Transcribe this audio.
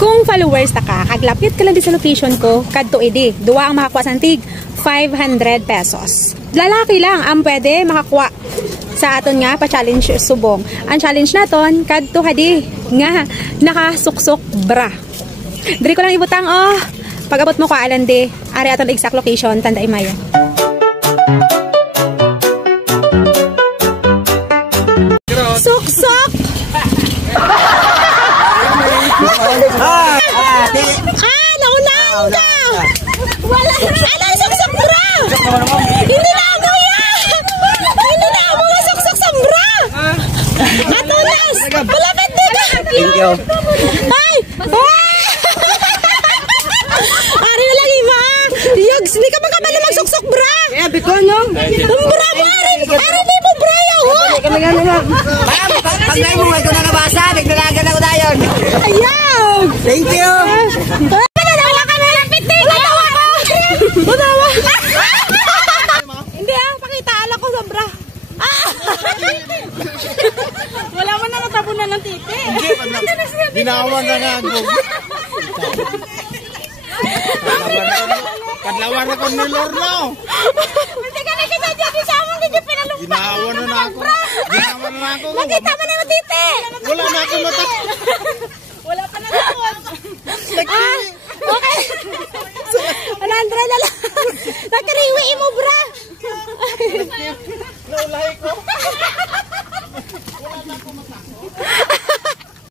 Kung followers ta ka, kaglapit ka lang di sa location ko, kadto edi. Duwa ang makakuha sa antig, 500 pesos. Lalaki lang ang pwede makakuha sa aton nga pa-challenge subong. Ang challenge naton, kadto hadi nga nakasuksok bra. Diri ko lang ibutang oh. Pag-abot mo ko alan di, ari aton exact location, tanda imaya. Suksok! Naunang ka! Wala! Ano yung suksok bra? Hindi na ako yan! Hindi na ako mga suksok sa bra! Atunas! Malapit din ka! Thank you. Ay! Ari na lang ima! Yogs, hindi ka magkabala magsuksok bra! Kaya biko no? Ang bra mo! Ari di mo bra yaw! Pag na mo, ito na nabasa. Nagdalagan ako dayon. Ayaw! Thank you. Wala ka na lapit din! Matawa ko! Matawa! Hindi pakita. Ala ko sa bra. Wala man na natabunan ng titi. Ginawan na nga ako. Kadlawan ako ni Lorno. Hindi ka nakita dyan sa among hindi pinalumpa. Ginawan na ako. Ginawan na ako. Nakita mo na ng titi. Wala na ako mata. Wala pa na nakuha. Okay. 100 na lang. Nakariwi mo bra. Naulahi ko.